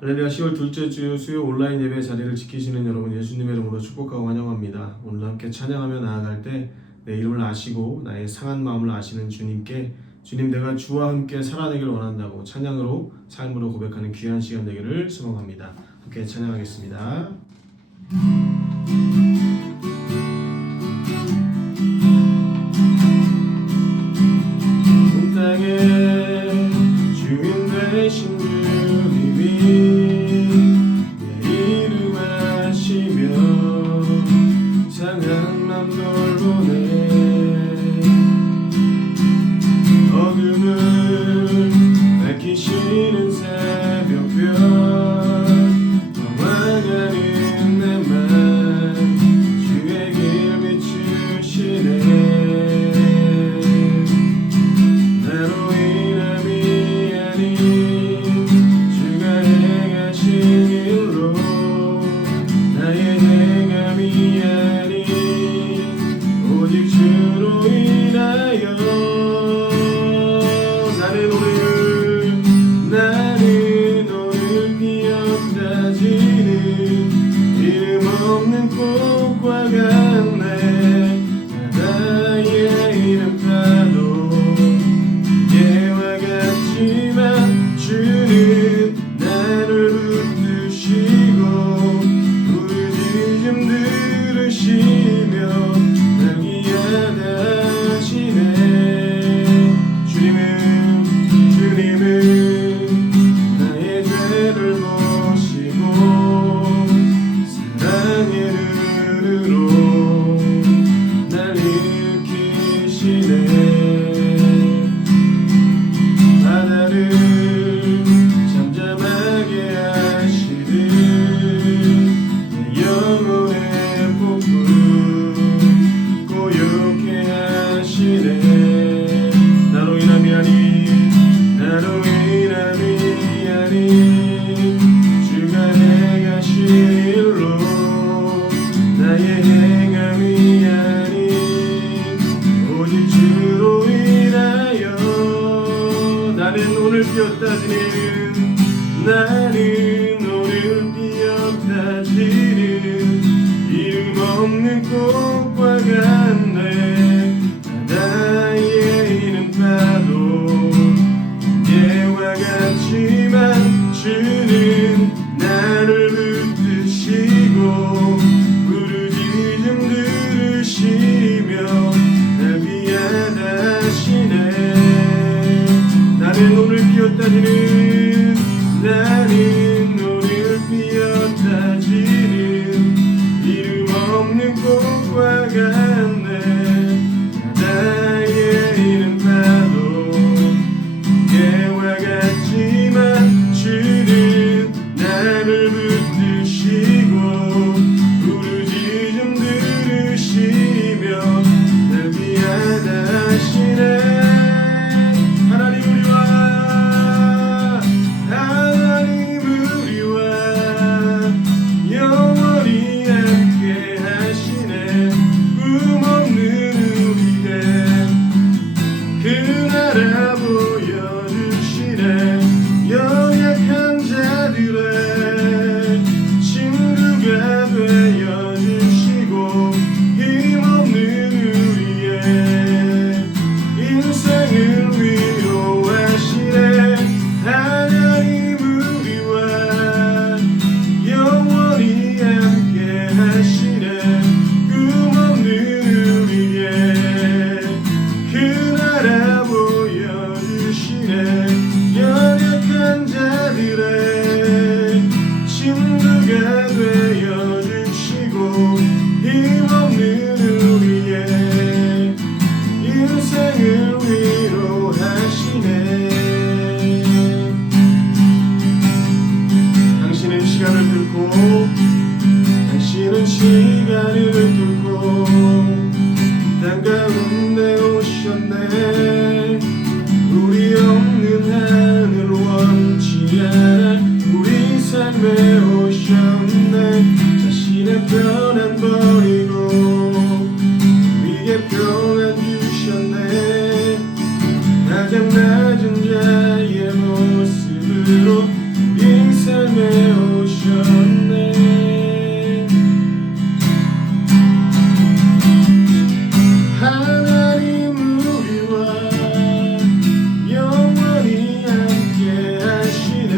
할렐루야. 10월 둘째 주 수요 온라인 예배 자리를 지키시는 여러분 예수님의 이름으로 축복하고 환영합니다. 오늘 함께 찬양하며 나아갈 때 내 이름을 아시고 나의 상한 마음을 아시는 주님께 주님 내가 주와 함께 살아내길 원한다고 찬양으로 삶으로 고백하는 귀한 시간 되기를 소망합니다. 함께 찬양하겠습니다. 온 땅에 주인 되신 주님이 내 이름 아시며 상한 맘 돌보네. 어둠을 밝히시는 새벽별 방황하는 내 맘 주의 길 비추시네. 나로 인함이 아닌 주가 행하신 일로 나의 행함이 아닌 오직 주로 인하여 나는 오늘 피어다지는 이름 없는 꽃과 같네. 바다의 이름 파도 예와 같지만 주는 나를 붙드시고 부르짖음 들으시며 날 위하다 하시네. 주님은 나의 죄를 보시고 사랑의 눈으로 날 일으키시네. 바다를 잠잠하게 하시듯 내 영혼의 폭풍 고요케 하시네. 나로 인함이 아닌 주가 행하신 일로 나의 행함이 아닌 오직 주로 인하여 나는 오늘 피었다지는 이름 없는 꽃과 같네. 바다의 이름 파도 예와 같지만 주는 나를 붙드시고 부르짖음 들으시며 날 위하다 하시네. 나는 오늘 피었다지는 이름 없는 꽃과 같네. 바다의 이름 파도 예와 같지만 주는 나를 붙드시고 부르짖음 들으시며 날 위하다 하시네. 하나님 우리와 영원히 함께 하시네. 꿈 없는 우리의 그 나라 보여주시네. 연약한 자들의 친구가 되어주시고 힘없는 우리의 인생을 위로하시네. 하나님 우리와 영원히 함께 하시네. 꿈 없는 우리의 그 나라 보여주시네. 연약한 자들의 친구가 되어주시고 힘없는 우리의 인생을 위로하시네. 당신은 시간을 뚫고 땅 가운데 오셨네. 우리 없는 하늘 원치 않아 우리 삶에 오셨네. 자신의 편안 버리고 우리에게 평안 주셨네. 가장 낮은 자의 모습으로 우리 삶 삶에 오셨네. 하나님 우리와 영원히 함께 하시네.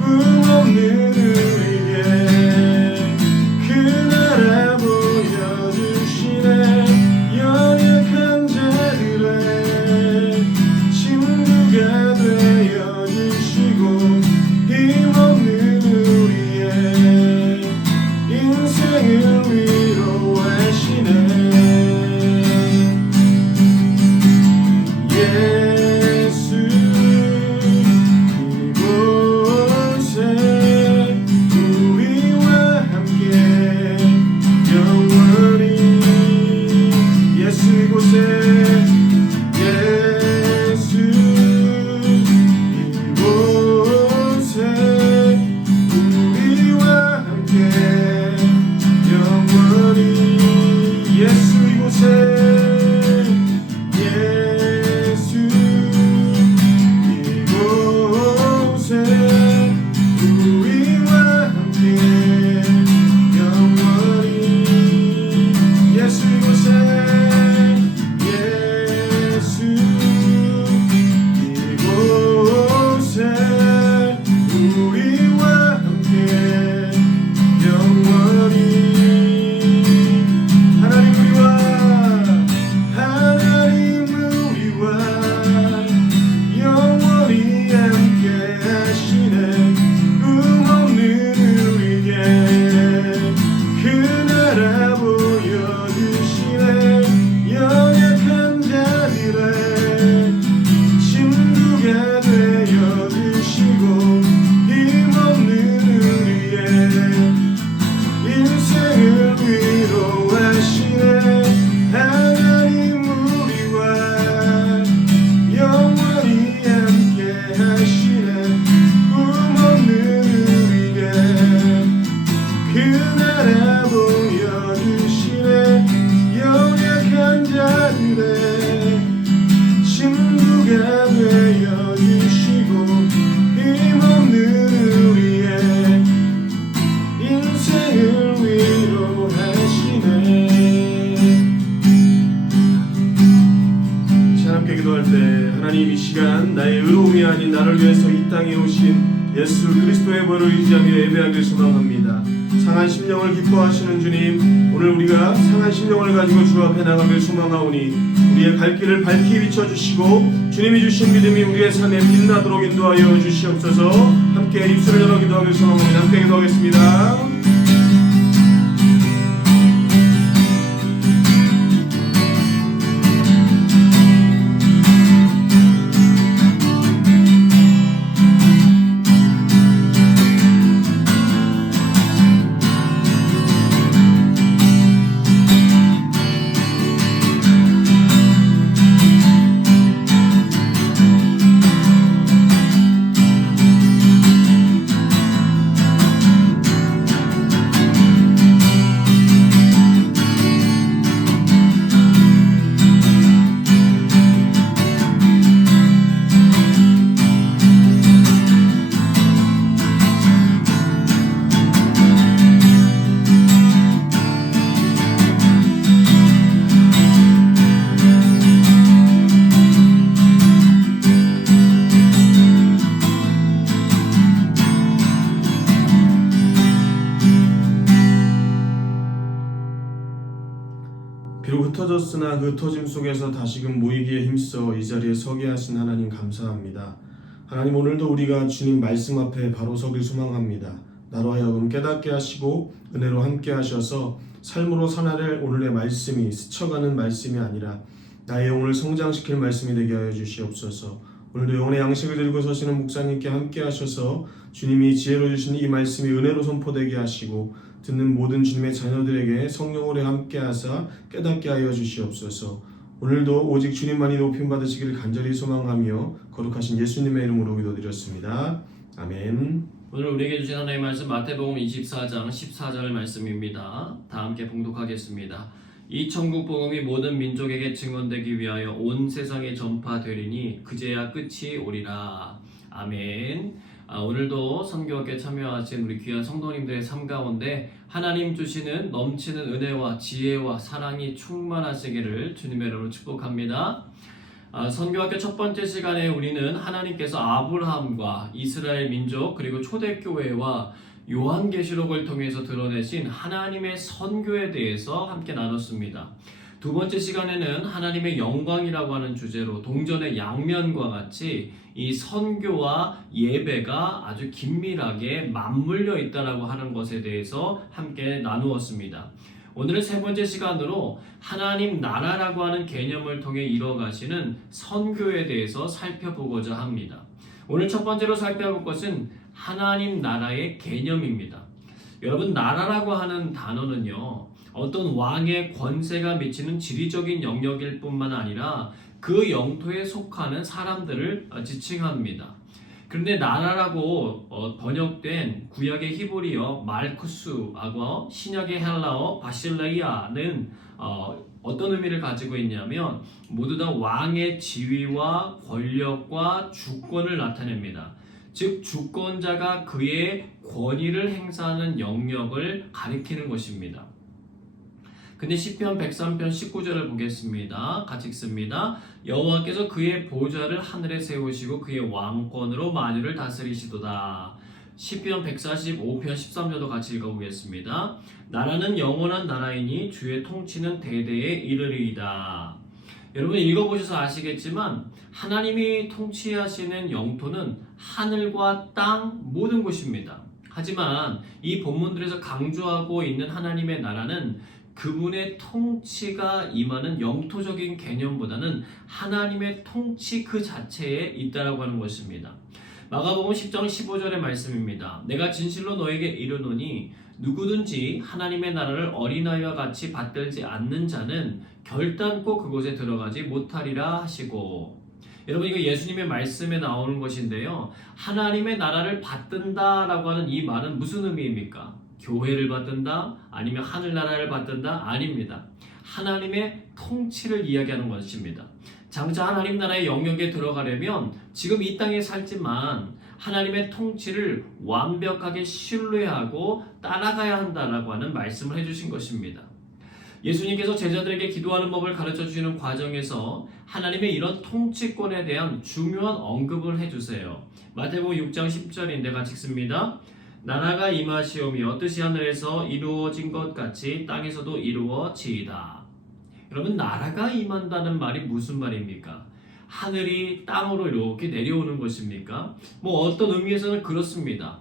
꿈없는 우리에게 그 나라 보여주시네. 연약한 자들의 친구가 되어주시고 힘없는 우리의 인생을 위로하시네. 예수 이곳에 우리와 함께 영원히. 예수 이곳에 예수 이곳에 우리와 함께 영원히. 예수 이곳에 예수 이곳에 우리와 함께 영원히. 예수 이곳에 예수 이곳에 우리와 함께 영원히. 하나님 우리와 영원히 함께 하시네. 꿈없는 우리에게 그 나라 보여주시네. 연약한 자들의 친구가 되어주시고 힘없는 우리의 인생을 위로하시네. 하나님 우리와 영원히 함께 하시네. 꿈없는 우리에게 그 나라 보여주시네. 연약한 자들의 친구가 되어주시고 힘없는 우리의 인생을 위로하시네. 함께 기도할 때 하나님 이 시간 나의 의로움이 아닌 나를 위해서 이 땅에 오신 예수 그리스도의 보혈을 의지하며 예배하길 소망합니다. 상한 심령을 기뻐하시는 주님, 오늘 우리가 상한 심령을 가지고 주 앞에 나가길 소망하오니 우리의 갈 길을 밝히 비춰주시고 주님이 주신 믿음이 우리의 삶에 빛나도록 인도하여 주시옵소서. 함께 입술을 열어 기도하길 소망합니다. 함께 기도하겠습니다. 비록 흩어졌으나 그 흩어짐 속에서 다시금 모이기에 힘써 이 자리에 서게 하신 하나님 감사합니다. 하나님 오늘도 우리가 주님 말씀 앞에 바로 서길 소망합니다. 나로 하여금 깨닫게 하시고 은혜로 함께 하셔서 삶으로 살아낼 오늘의 말씀이 스쳐가는 말씀이 아니라 나의 영혼을 성장시킬 말씀이 되게 하여 주시옵소서. 오늘도 영혼의 양식을 들고 서시는 목사님께 함께 하셔서 주님이 지혜로 주신 이 말씀이 은혜로 선포되게 하시고 듣는 모든 주님의 자녀들에게 성령으로 함께 하사 깨닫게 하여 주시옵소서. 오늘도 오직 주님만이 높임 받으시기를 간절히 소망하며 거룩하신 예수님의 이름으로 기도드렸습니다. 아멘. 오늘 우리에게 주신 하나님의 말씀 마태복음 24장 14절 말씀입니다. 다 함께 봉독하겠습니다. 이 천국 복음이 모든 민족에게 증언되기 위하여 온 세상에 전파되리니 그제야 끝이 오리라. 아멘. 오늘도 선교학에 참여하신 우리 귀한 성도님들의 삶 가운데 하나님 주시는 넘치는 은혜와 지혜와 사랑이 충만하시기를 주님의 이름으로 축복합니다. 선교학교 첫 번째 시간에 우리는 하나님께서 아브라함과 이스라엘 민족 그리고 초대교회와 요한계시록을 통해서 드러내신 하나님의 선교에 대해서 함께 나눴습니다. 두 번째 시간에는 하나님의 영광이라고 하는 주제로 동전의 양면과 같이 이 선교와 예배가 아주 긴밀하게 맞물려 있다라고 하는 것에 대해서 함께 나누었습니다. 오늘은 세 번째 시간으로 하나님 나라라고 하는 개념을 통해 이뤄가시는 선교에 대해서 살펴보고자 합니다. 오늘 첫 번째로 살펴볼 것은 하나님 나라의 개념입니다. 여러분, 나라라고 하는 단어는요, 어떤 왕의 권세가 미치는 지리적인 영역일 뿐만 아니라 그 영토에 속하는 사람들을 지칭합니다. 그런데 나라라고 번역된 구약의 히브리어 말쿠스하고 신약의 헬라어 바실레이아는 어떤 의미를 가지고 있냐면 모두 다 왕의 지위와 권력과 주권을 나타냅니다. 즉 주권자가 그의 권위를 행사하는 영역을 가리키는 것입니다. 근데 시편 103편 19절을 보겠습니다. 같이 읽습니다. 여호와께서 그의 보좌를 하늘에 세우시고 그의 왕권으로 만유를 다스리시도다. 시편 145편 13절도 같이 읽어보겠습니다. 나라는 영원한 나라이니 주의 통치는 대대에 이르리이다. 여러분 읽어보셔서 아시겠지만 하나님이 통치하시는 영토는 하늘과 땅 모든 곳입니다. 하지만 이 본문들에서 강조하고 있는 하나님의 나라는 그분의 통치가 임하는 영토적인 개념보다는 하나님의 통치 그 자체에 있다라고 하는 것입니다. 마가복음 10장 15절의 말씀입니다. 내가 진실로 너에게 이르노니 누구든지 하나님의 나라를 어린아이와 같이 받들지 않는 자는 결단코 그곳에 들어가지 못하리라 하시고, 여러분 이거 예수님의 말씀에 나오는 것인데요. 하나님의 나라를 받든다라고 하는 이 말은 무슨 의미입니까? 교회를 받든다? 아니면 하늘나라를 받든다? 아닙니다. 하나님의 통치를 이야기하는 것입니다. 장차 하나님 나라의 영역에 들어가려면 지금 이 땅에 살지만 하나님의 통치를 완벽하게 신뢰하고 따라가야 한다라고 하는 말씀을 해주신 것입니다. 예수님께서 제자들에게 기도하는 법을 가르쳐 주시는 과정에서 하나님의 이런 통치권에 대한 중요한 언급을 해주세요. 마태복음 6장 10절인데 같이 읽습니다. 나라가 임하시오며 뜻이 하늘에서 이루어진 것 같이 땅에서도 이루어지이다. 여러분 나라가 임한다는 말이 무슨 말입니까? 하늘이 땅으로 이렇게 내려오는 것입니까? 어떤 의미에서는 그렇습니다.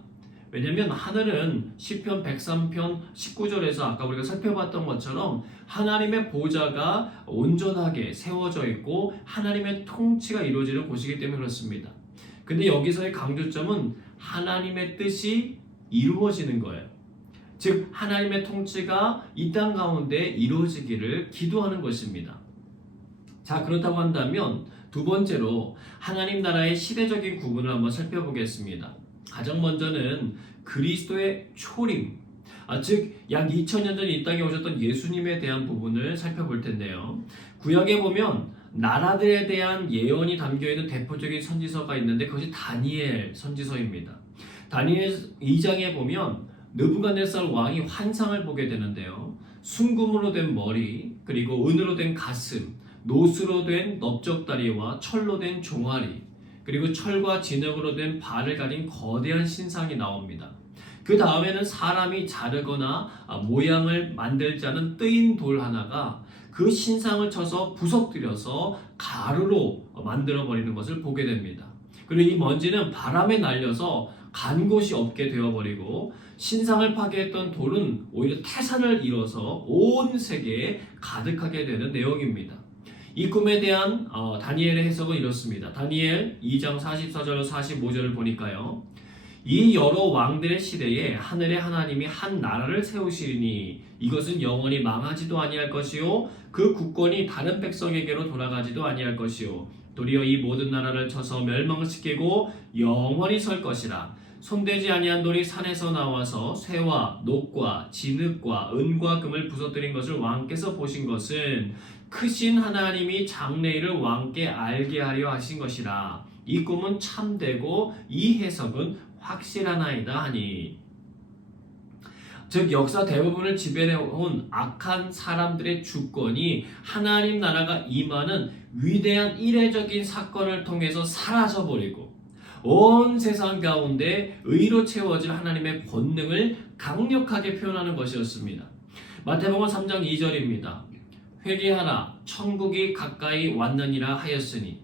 왜냐하면 하늘은 시편 103편 19절에서 아까 우리가 살펴봤던 것처럼 하나님의 보좌가 온전하게 세워져 있고 하나님의 통치가 이루어지는 곳이기 때문에 그렇습니다. 근데 여기서의 강조점은 하나님의 뜻이 이루어지는 거예요. 즉 하나님의 통치가 이 땅 가운데 이루어지기를 기도하는 것입니다. 자, 그렇다고 한다면 두 번째로 하나님 나라의 시대적인 구분을 한번 살펴보겠습니다. 가장 먼저는 그리스도의 초림, 즉 약 2000년 전 이 땅에 오셨던 예수님에 대한 부분을 살펴볼 텐데요. 구약에 보면 나라들에 대한 예언이 담겨있는 대표적인 선지서가 있는데 그것이 다니엘 선지서입니다. 다니엘 2장에 보면 느부갓네살 왕이 환상을 보게 되는데요. 순금으로 된 머리, 그리고 은으로 된 가슴, 노수로 된 넓적다리와 철로 된 종아리, 그리고 철과 진흙으로 된 발을 가진 거대한 신상이 나옵니다. 그 다음에는 사람이 자르거나 모양을 만들지 않은 뜨인 돌 하나가 그 신상을 쳐서 부서뜨려서 가루로 만들어버리는 것을 보게 됩니다. 그리고 이 먼지는 바람에 날려서 간 곳이 없게 되어버리고 신상을 파괴했던 돌은 오히려 태산을 이뤄서 온 세계에 가득하게 되는 내용입니다. 이 꿈에 대한 다니엘의 해석은 이렇습니다. 다니엘 2장 44절 45절을 보니까요. 이 여러 왕들의 시대에 하늘의 하나님이 한 나라를 세우시리니 이것은 영원히 망하지도 아니할 것이요 그 국권이 다른 백성에게로 돌아가지도 아니할 것이요 도리어 이 모든 나라를 쳐서 멸망시키고 영원히 설 것이라. 손대지 아니한 돌이 산에서 나와서 쇠와 녹과 진흙과 은과 금을 부서뜨린 것을 왕께서 보신 것은 크신 하나님이 장래일을 왕께 알게 하려 하신 것이라. 이 꿈은 참되고 이 해석은 확실하나이다 하니. 즉 역사 대부분을 지배해온 악한 사람들의 주권이 하나님 나라가 임하는 위대한 이례적인 사건을 통해서 사라져버리고 온 세상 가운데 의로 채워질 하나님의 권능을 강력하게 표현하는 것이었습니다. 마태복음 3장 2절입니다. 회개하라 천국이 가까이 왔느니라 하였으니.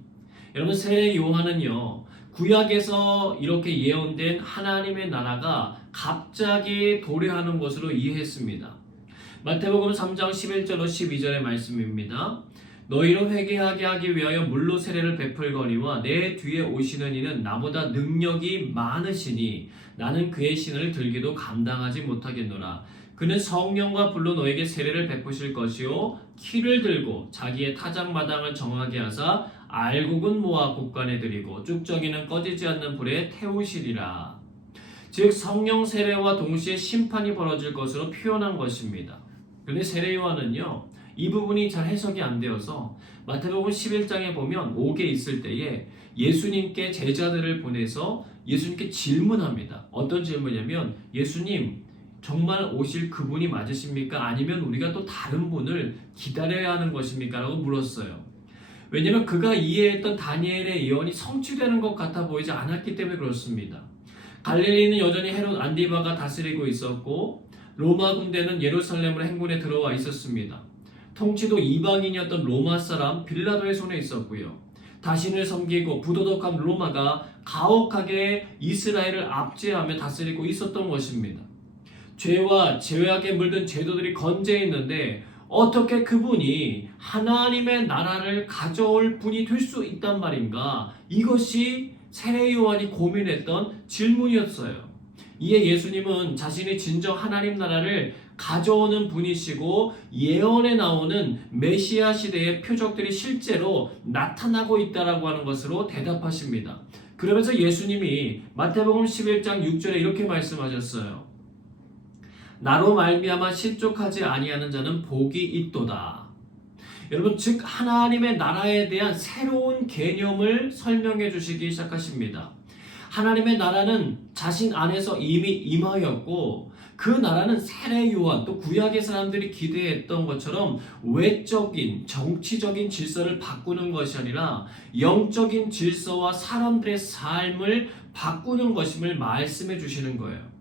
여러분 세례 요한은요 구약에서 이렇게 예언된 하나님의 나라가 갑자기 도래하는 것으로 이해했습니다. 마태복음 3장 11절로 12절의 말씀입니다. 너희로 회개하게 하기 위하여 물로 세례를 베풀거니와 내 뒤에 오시는 이는 나보다 능력이 많으시니 나는 그의 신을 들기도 감당하지 못하겠노라. 그는 성령과 불로 너에게 세례를 베푸실 것이요 키를 들고 자기의 타작마당을 정하게 하사 알곡은 모아 곡간에 들이고 쭉정이는 꺼지지 않는 불에 태우시리라. 즉 성령 세례와 동시에 심판이 벌어질 것으로 표현한 것입니다. 그런데 세례 요한은요 이 부분이 잘 해석이 안 되어서 마태복음 11장에 보면 옥에 있을 때에 예수님께 제자들을 보내서 예수님께 질문합니다. 어떤 질문이냐면 예수님 정말 오실 그분이 맞으십니까? 아니면 우리가 또 다른 분을 기다려야 하는 것입니까? 라고 물었어요. 왜냐하면 그가 이해했던 다니엘의 예언이 성취되는 것 같아 보이지 않았기 때문에 그렇습니다. 갈릴리는 여전히 헤롯 안디바가 다스리고 있었고 로마 군대는 예루살렘으로 행군에 들어와 있었습니다. 통치도 이방인이었던 로마 사람 빌라도의 손에 있었고요. 자신을 섬기고 부도덕한 로마가 가혹하게 이스라엘을 압제하며 다스리고 있었던 것입니다. 죄와 죄악에 물든 제도들이 건재해 있는데 어떻게 그분이 하나님의 나라를 가져올 분이 될 수 있단 말인가? 이것이 세례 요한이 고민했던 질문이었어요. 이에 예수님은 자신이 진정 하나님 나라를 가져오는 분이시고 예언에 나오는 메시아 시대의 표적들이 실제로 나타나고 있다라고 하는 것으로 대답하십니다. 그러면서 예수님이 마태복음 11장 6절에 이렇게 말씀하셨어요. 나로 말미암아 실족하지 아니하는 자는 복이 있도다. 여러분 즉 하나님의 나라에 대한 새로운 개념을 설명해 주시기 시작하십니다. 하나님의 나라는 자신 안에서 이미 임하였고 그 나라는 세례 요한 또 구약의 사람들이 기대했던 것처럼 외적인 정치적인 질서를 바꾸는 것이 아니라 영적인 질서와 사람들의 삶을 바꾸는 것임을 말씀해 주시는 거예요.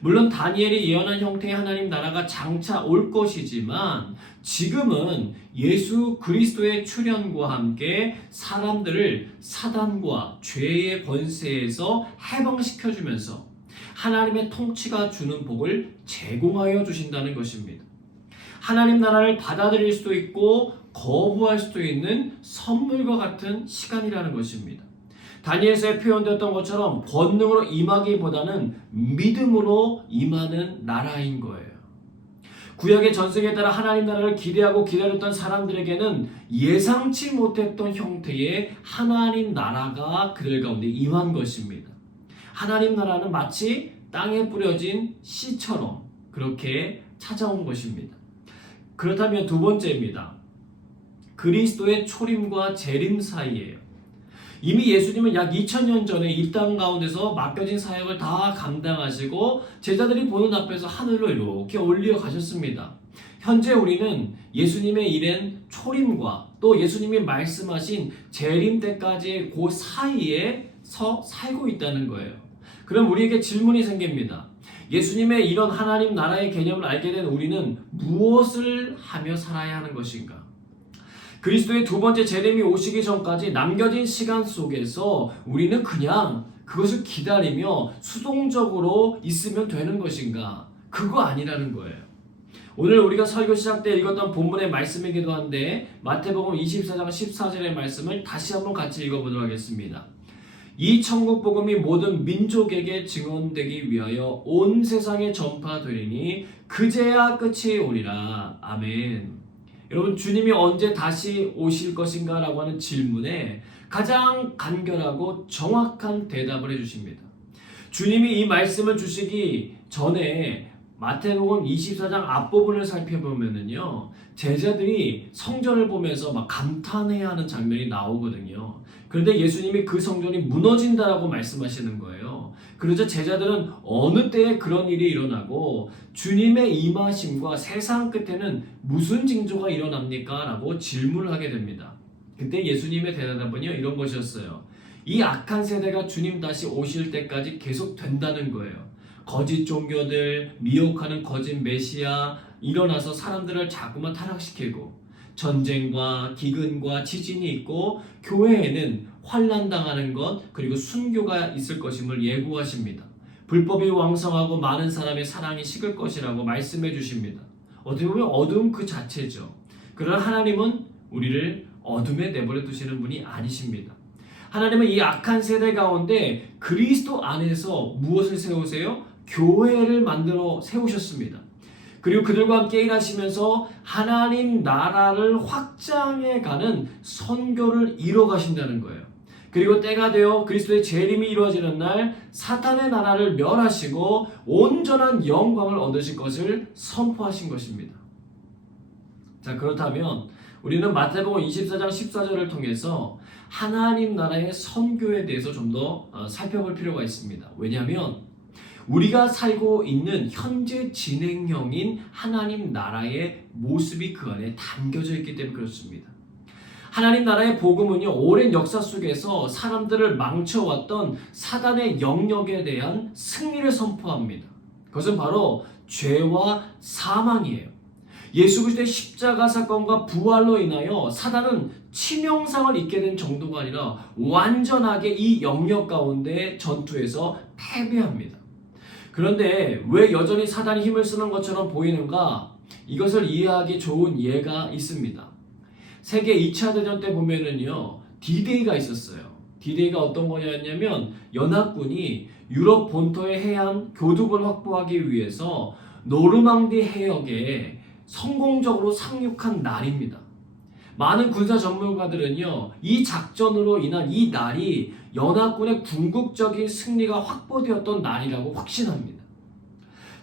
물론 다니엘이 예언한 형태의 하나님 나라가 장차 올 것이지만 지금은 예수 그리스도의 출현과 함께 사람들을 사단과 죄의 권세에서 해방시켜주면서 하나님의 통치가 주는 복을 제공하여 주신다는 것입니다. 하나님 나라를 받아들일 수도 있고 거부할 수도 있는 선물과 같은 시간이라는 것입니다. 다니엘서에 표현되었던 것처럼 권능으로 임하기보다는 믿음으로 임하는 나라인 거예요. 구약의 전승에 따라 하나님 나라를 기대하고 기다렸던 사람들에게는 예상치 못했던 형태의 하나님 나라가 그들 가운데 임한 것입니다. 하나님 나라는 마치 땅에 뿌려진 씨처럼 그렇게 찾아온 것입니다. 그렇다면 두 번째입니다. 그리스도의 초림과 재림 사이에요. 이미 예수님은 약 2000년 전에 이 땅 가운데서 맡겨진 사역을 다 감당하시고 제자들이 보는 앞에서 하늘로 이렇게 올려 가셨습니다. 현재 우리는 예수님의 일행 초림과 또 예수님이 말씀하신 재림 때까지의 그 사이에서 살고 있다는 거예요. 그럼 우리에게 질문이 생깁니다. 예수님의 이런 하나님 나라의 개념을 알게 된 우리는 무엇을 하며 살아야 하는 것인가? 그리스도의 두 번째 재림이 오시기 전까지 남겨진 시간 속에서 우리는 그냥 그것을 기다리며 수동적으로 있으면 되는 것인가? 그거 아니라는 거예요. 오늘 우리가 설교 시작 때 읽었던 본문의 말씀이기도 한데 마태복음 24장 14절의 말씀을 다시 한번 같이 읽어보도록 하겠습니다. 이 천국 복음이 모든 민족에게 증언되기 위하여 온 세상에 전파되리니 그제야 끝이 오리라. 아멘. 여러분 주님이 언제 다시 오실 것인가 라고 하는 질문에 가장 간결하고 정확한 대답을 해주십니다. 주님이 이 말씀을 주시기 전에 마태복음 24장 앞부분을 살펴보면은요 제자들이 성전을 보면서 막 감탄해야 하는 장면이 나오거든요. 그런데 예수님이 그 성전이 무너진다라고 말씀하시는 거예요. 그러자 제자들은 어느 때에 그런 일이 일어나고 주님의 임하심과 세상 끝에는 무슨 징조가 일어납니까? 라고 질문을 하게 됩니다. 그때 예수님의 대답은요, 이런 것이었어요. 이 악한 세대가 주님 다시 오실 때까지 계속 된다는 거예요. 거짓 종교들, 미혹하는 거짓 메시아 일어나서 사람들을 자꾸만 타락시키고 전쟁과 기근과 지진이 있고 교회에는 환난당하는 것 그리고 순교가 있을 것임을 예고하십니다. 불법이 왕성하고 많은 사람의 사랑이 식을 것이라고 말씀해 주십니다. 어떻게 보면 어둠 그 자체죠. 그러나 하나님은 우리를 어둠에 내버려 두시는 분이 아니십니다. 하나님은 이 악한 세대 가운데 그리스도 안에서 무엇을 세우세요? 교회를 만들어 세우셨습니다. 그리고 그들과 함께 일하시면서 하나님 나라를 확장해가는 선교를 이뤄가신다는 거예요. 그리고 때가 되어 그리스도의 재림이 이루어지는 날 사탄의 나라를 멸하시고 온전한 영광을 얻으실 것을 선포하신 것입니다. 자, 그렇다면 우리는 마태복음 24장 14절을 통해서 하나님 나라의 선교에 대해서 좀 더 살펴볼 필요가 있습니다. 왜냐하면 우리가 살고 있는 현재 진행형인 하나님 나라의 모습이 그 안에 담겨져 있기 때문에 그렇습니다. 하나님 나라의 복음은요, 오랜 역사 속에서 사람들을 망쳐왔던 사단의 영역에 대한 승리를 선포합니다. 그것은 바로 죄와 사망이에요. 예수 그리스도의 십자가 사건과 부활로 인하여 사단은 치명상을 입게 된 정도가 아니라 완전하게 이 영역 가운데 전투에서 패배합니다. 그런데 왜 여전히 사단이 힘을 쓰는 것처럼 보이는가? 이것을 이해하기 좋은 예가 있습니다. 세계 2차 대전 때 보면은요, D-Day가 있었어요. D-Day가 어떤 거냐면 연합군이 유럽 본토의 해안 교두보를 확보하기 위해서 노르망디 해역에 성공적으로 상륙한 날입니다. 많은 군사 전문가들은요, 이 작전으로 인한 이 날이 연합군의 궁극적인 승리가 확보되었던 날이라고 확신합니다.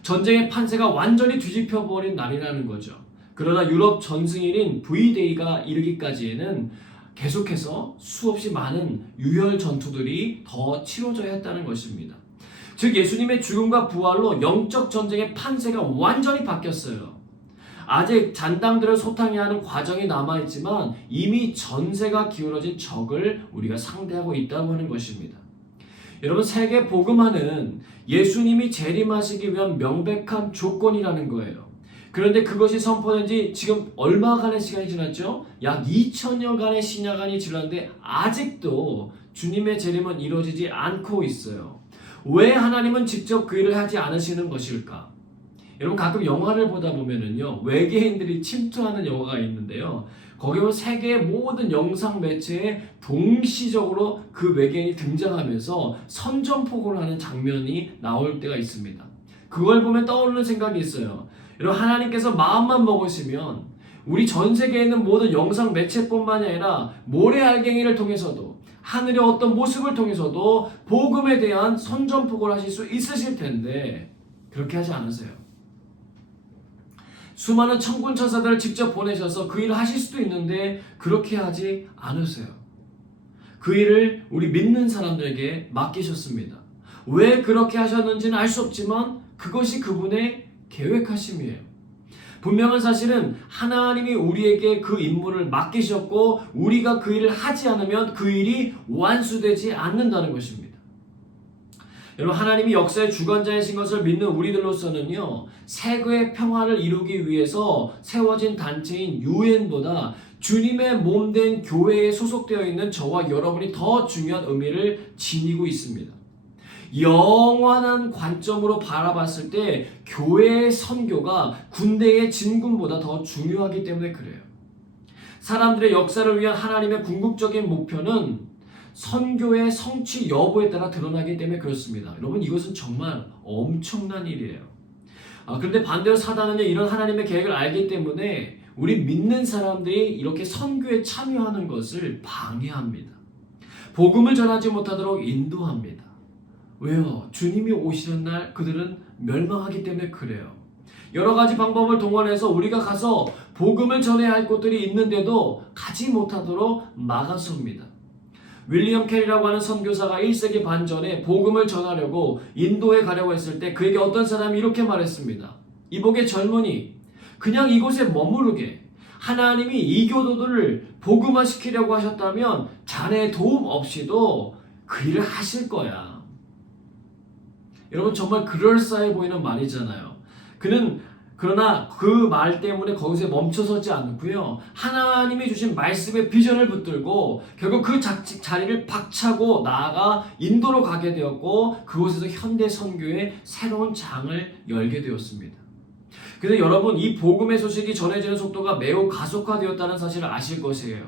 전쟁의 판세가 완전히 뒤집혀버린 날이라는 거죠. 그러나 유럽 전승일인 V-Day가 이르기까지에는 계속해서 수없이 많은 유혈 전투들이 더 치러져야 했다는 것입니다. 즉 예수님의 죽음과 부활로 영적 전쟁의 판세가 완전히 바뀌었어요. 아직 잔당들을 소탕해야 하는 과정이 남아있지만 이미 전세가 기울어진 적을 우리가 상대하고 있다고 하는 것입니다. 여러분, 세계 복음화는 예수님이 재림하시기 위한 명백한 조건이라는 거예요. 그런데 그것이 선포된 지 지금 얼마간의 시간이 지났죠? 약 2000년간의 신약간이 지났는데 아직도 주님의 재림은 이루어지지 않고 있어요. 왜 하나님은 직접 그 일을 하지 않으시는 것일까? 여러분, 가끔 영화를 보다 보면은요, 외계인들이 침투하는 영화가 있는데요, 거기 보면 세계의 모든 영상 매체에 동시적으로 그 외계인이 등장하면서 선전포고를 하는 장면이 나올 때가 있습니다. 그걸 보면 떠오르는 생각이 있어요. 여러분, 하나님께서 마음만 먹으시면 우리 전 세계에 있는 모든 영상 매체뿐만이 아니라 모래알갱이를 통해서도 하늘의 어떤 모습을 통해서도 복음에 대한 선전포고를 하실 수 있으실 텐데 그렇게 하지 않으세요. 수많은 천군 천사들을 직접 보내셔서 그 일을 하실 수도 있는데 그렇게 하지 않으세요. 그 일을 우리 믿는 사람들에게 맡기셨습니다. 왜 그렇게 하셨는지는 알 수 없지만 그것이 그분의 계획하심이에요. 분명한 사실은 하나님이 우리에게 그 임무를 맡기셨고 우리가 그 일을 하지 않으면 그 일이 완수되지 않는다는 것입니다. 여러분, 하나님이 역사의 주관자이신 것을 믿는 우리들로서는요, 세계의 평화를 이루기 위해서 세워진 단체인 유엔보다 주님의 몸된 교회에 소속되어 있는 저와 여러분이 더 중요한 의미를 지니고 있습니다. 영원한 관점으로 바라봤을 때 교회의 선교가 군대의 진군보다 더 중요하기 때문에 그래요. 사람들의 역사를 위한 하나님의 궁극적인 목표는 선교의 성취 여부에 따라 드러나기 때문에 그렇습니다. 여러분, 이것은 정말 엄청난 일이에요. 그런데 반대로 사단은요, 이런 하나님의 계획을 알기 때문에 우리 믿는 사람들이 이렇게 선교에 참여하는 것을 방해합니다. 복음을 전하지 못하도록 인도합니다. 왜요? 주님이 오시는 날 그들은 멸망하기 때문에 그래요. 여러 가지 방법을 동원해서 우리가 가서 복음을 전해야 할 곳들이 있는데도 가지 못하도록 막아섭니다. 윌리엄 캐리라고 하는 선교사가 1세기 반 전에 복음을 전하려고 인도에 가려고 했을 때 그에게 어떤 사람이 이렇게 말했습니다. 이복의 젊은이, 그냥 이곳에 머무르게. 하나님이 이교도들을 복음화시키려고 하셨다면 자네의 도움 없이도 그 일을 하실 거야. 여러분, 정말 그럴싸해 보이는 말이잖아요. 그러나 그 말 때문에 거기서 멈춰서지 않고요. 하나님이 주신 말씀의 비전을 붙들고 결국 그 자리를 박차고 나아가 인도로 가게 되었고 그곳에서 현대 선교의 새로운 장을 열게 되었습니다. 근데 여러분, 이 복음의 소식이 전해지는 속도가 매우 가속화되었다는 사실을 아실 것이에요.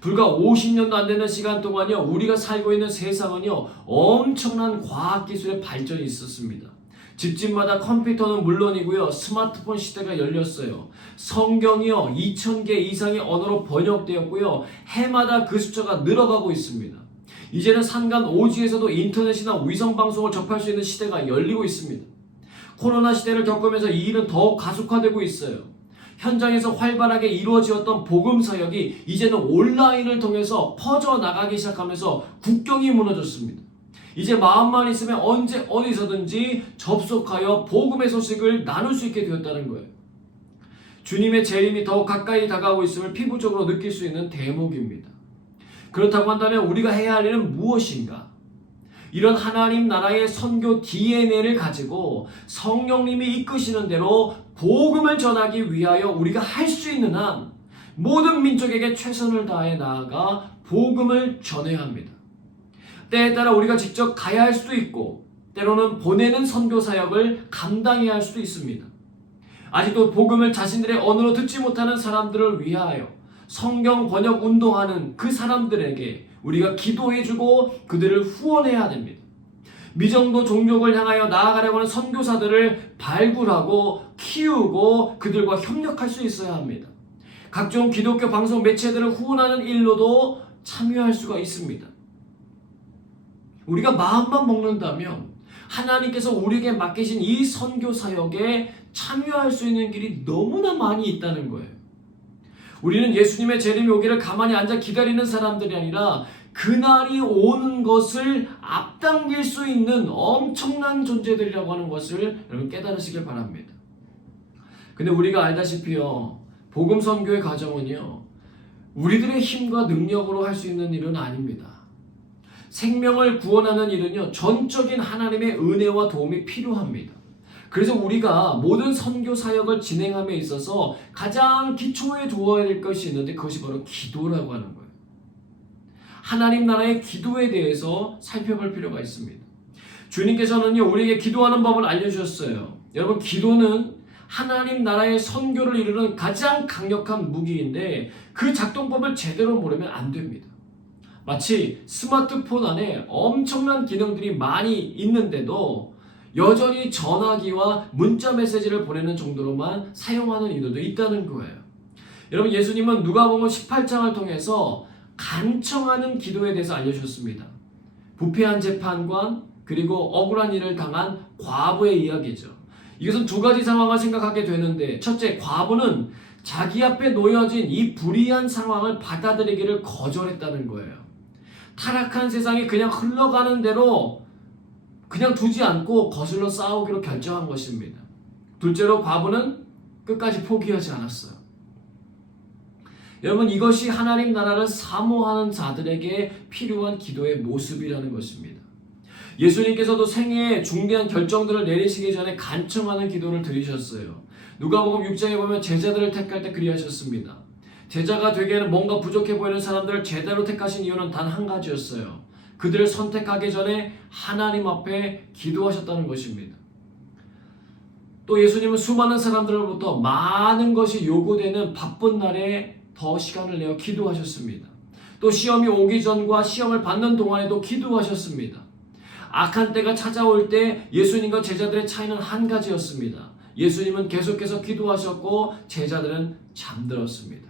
불과 50년도 안 되는 시간 동안요, 우리가 살고 있는 세상은요, 엄청난 과학기술의 발전이 있었습니다. 집집마다 컴퓨터는 물론이고요, 스마트폰 시대가 열렸어요. 성경이요, 2000개 이상의 언어로 번역되었고요, 해마다 그 숫자가 늘어가고 있습니다. 이제는 산간 오지에서도 인터넷이나 위성방송을 접할 수 있는 시대가 열리고 있습니다. 코로나 시대를 겪으면서 이 일은 더욱 가속화되고 있어요. 현장에서 활발하게 이루어지었던 복음 사역이 이제는 온라인을 통해서 퍼져나가기 시작하면서 국경이 무너졌습니다. 이제 마음만 있으면 언제 어디서든지 접속하여 복음의 소식을 나눌 수 있게 되었다는 거예요. 주님의 재림이 더욱 가까이 다가오고 있음을 피부적으로 느낄 수 있는 대목입니다. 그렇다고 한다면 우리가 해야 할 일은 무엇인가? 이런 하나님 나라의 선교 DNA를 가지고 성령님이 이끄시는 대로 복음을 전하기 위하여 우리가 할 수 있는 한 모든 민족에게 최선을 다해 나아가 복음을 전해야 합니다. 때에 따라 우리가 직접 가야 할 수도 있고 때로는 보내는 선교 사역을 감당해야 할 수도 있습니다. 아직도 복음을 자신들의 언어로 듣지 못하는 사람들을 위하여 성경 번역 운동하는 그 사람들에게 우리가 기도해주고 그들을 후원해야 됩니다. 미정도 종족을 향하여 나아가려고 하는 선교사들을 발굴하고 키우고 그들과 협력할 수 있어야 합니다. 각종 기독교 방송 매체들을 후원하는 일로도 참여할 수가 있습니다. 우리가 마음만 먹는다면 하나님께서 우리에게 맡기신 이 선교 사역에 참여할 수 있는 길이 너무나 많이 있다는 거예요. 우리는 예수님의 재림이 오기를 가만히 앉아 기다리는 사람들이 아니라 그날이 오는 것을 앞당길 수 있는 엄청난 존재들이라고 하는 것을 여러분 깨달으시길 바랍니다. 근데 우리가 알다시피요, 복음 선교의 과정은요, 우리들의 힘과 능력으로 할 수 있는 일은 아닙니다. 생명을 구원하는 일은요, 전적인 하나님의 은혜와 도움이 필요합니다. 그래서 우리가 모든 선교 사역을 진행함에 있어서 가장 기초에 두어야 될 것이 있는데 그것이 바로 기도라고 하는 거예요. 하나님 나라의 기도에 대해서 살펴볼 필요가 있습니다. 주님께서는요, 우리에게 기도하는 법을 알려주셨어요. 여러분, 기도는 하나님 나라의 선교를 이루는 가장 강력한 무기인데 그 작동법을 제대로 모르면 안 됩니다. 마치 스마트폰 안에 엄청난 기능들이 많이 있는데도 여전히 전화기와 문자 메시지를 보내는 정도로만 사용하는 이들도 있다는 거예요. 여러분, 예수님은 누가복음 18장을 통해서 간청하는 기도에 대해서 알려주셨습니다. 부패한 재판관 그리고 억울한 일을 당한 과부의 이야기죠. 이것은 두 가지 상황을 생각하게 되는데, 첫째, 과부는 자기 앞에 놓여진 이 불의한 상황을 받아들이기를 거절했다는 거예요. 타락한 세상이 그냥 흘러가는 대로 그냥 두지 않고 거슬러 싸우기로 결정한 것입니다. 둘째로, 과부는 끝까지 포기하지 않았어요. 여러분, 이것이 하나님 나라를 사모하는 자들에게 필요한 기도의 모습이라는 것입니다. 예수님께서도 생애에 중대한 결정들을 내리시기 전에 간청하는 기도를 드리셨어요. 누가복음 6장에 보면 제자들을 택할 때 그리하셨습니다. 제자가 되기에는 뭔가 부족해 보이는 사람들을 제대로 택하신 이유는 단 한 가지였어요. 그들을 선택하기 전에 하나님 앞에 기도하셨다는 것입니다. 또 예수님은 수많은 사람들로부터 많은 것이 요구되는 바쁜 날에 더 시간을 내어 기도하셨습니다. 또 시험이 오기 전과 시험을 받는 동안에도 기도하셨습니다. 악한 때가 찾아올 때 예수님과 제자들의 차이는 한 가지였습니다. 예수님은 계속해서 기도하셨고 제자들은 잠들었습니다.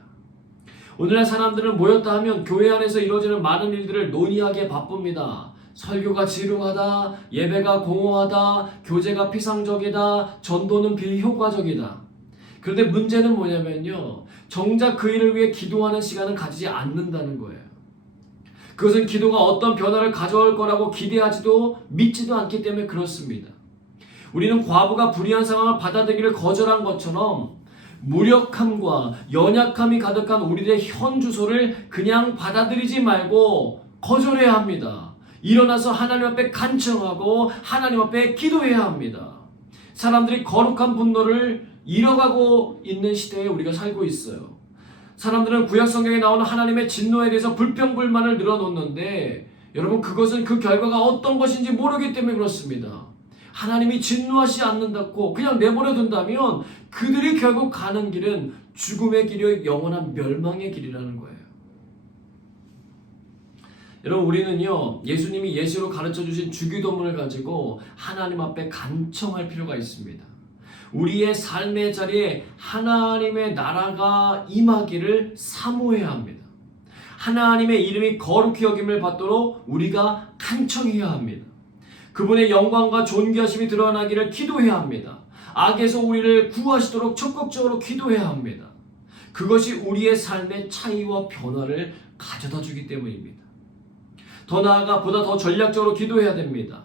오늘날 사람들은 모였다 하면 교회 안에서 이루어지는 많은 일들을 논의하기에 바쁩니다. 설교가 지루하다, 예배가 공허하다, 교제가 피상적이다, 전도는 비효과적이다. 그런데 문제는 뭐냐면요, 정작 그 일을 위해 기도하는 시간을 가지지 않는다는 거예요. 그것은 기도가 어떤 변화를 가져올 거라고 기대하지도 믿지도 않기 때문에 그렇습니다. 우리는 과부가 불의한 상황을 받아들이기를 거절한 것처럼 무력함과 연약함이 가득한 우리들의 현 주소를 그냥 받아들이지 말고 거절해야 합니다. 일어나서 하나님 앞에 간청하고 하나님 앞에 기도해야 합니다. 사람들이 거룩한 분노를 잃어가고 있는 시대에 우리가 살고 있어요. 사람들은 구약 성경에 나오는 하나님의 진노에 대해서 불평불만을 늘어놓는데 여러분 그것은 그 결과가 어떤 것인지 모르기 때문에 그렇습니다. 하나님이 진노하지 않는다고 그냥 내버려 둔다면 그들이 결국 가는 길은 죽음의 길이요 영원한 멸망의 길이라는 거예요. 여러분 우리는요 예수님이 예시로 가르쳐 주신 주기도문을 가지고 하나님 앞에 간청할 필요가 있습니다. 우리의 삶의 자리에 하나님의 나라가 임하기를 사모해야 합니다. 하나님의 이름이 거룩히 여김을 받도록 우리가 간청해야 합니다. 그분의 영광과 존귀하심이 드러나기를 기도해야 합니다. 악에서 우리를 구하시도록 적극적으로 기도해야 합니다. 그것이 우리의 삶의 차이와 변화를 가져다 주기 때문입니다. 더 나아가 보다 더 전략적으로 기도해야 됩니다.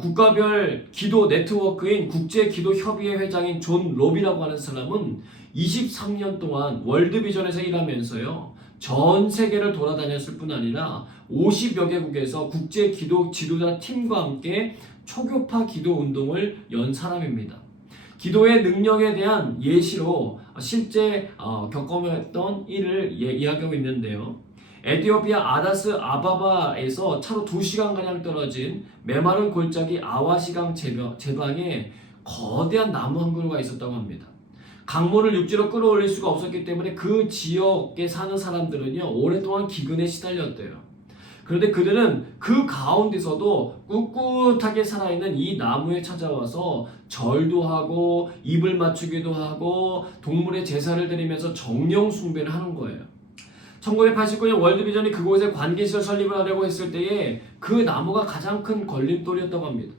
국가별 기도 네트워크인 국제기도협의회 회장인 존 로비라고 하는 사람은 23년 동안 월드비전에서 일하면서요. 전 세계를 돌아다녔을 뿐 아니라 50여 개국에서 국제기도 지도자 팀과 함께 초교파 기도 운동을 연 사람입니다. 기도의 능력에 대한 예시로 실제 겪어했던 일을 이야기하고 있는데요. 에티오피아 아다스 아바바에서 차로 2시간가량 떨어진 메마른 골짜기 아와시강 제방에 거대한 나무 한 그루가 있었다고 합니다. 강물을 육지로 끌어올릴 수가 없었기 때문에 그 지역에 사는 사람들은요 오랫동안 기근에 시달렸대요. 그런데 그들은 그 가운데서도 꿋꿋하게 살아있는 이 나무에 찾아와서 절도 하고 입을 맞추기도 하고 동물의 제사를 드리면서 정령 숭배를 하는 거예요. 1989년 월드비전이 그곳에 관계시설 설립을 하려고 했을 때에 그 나무가 가장 큰 걸림돌이었다고 합니다.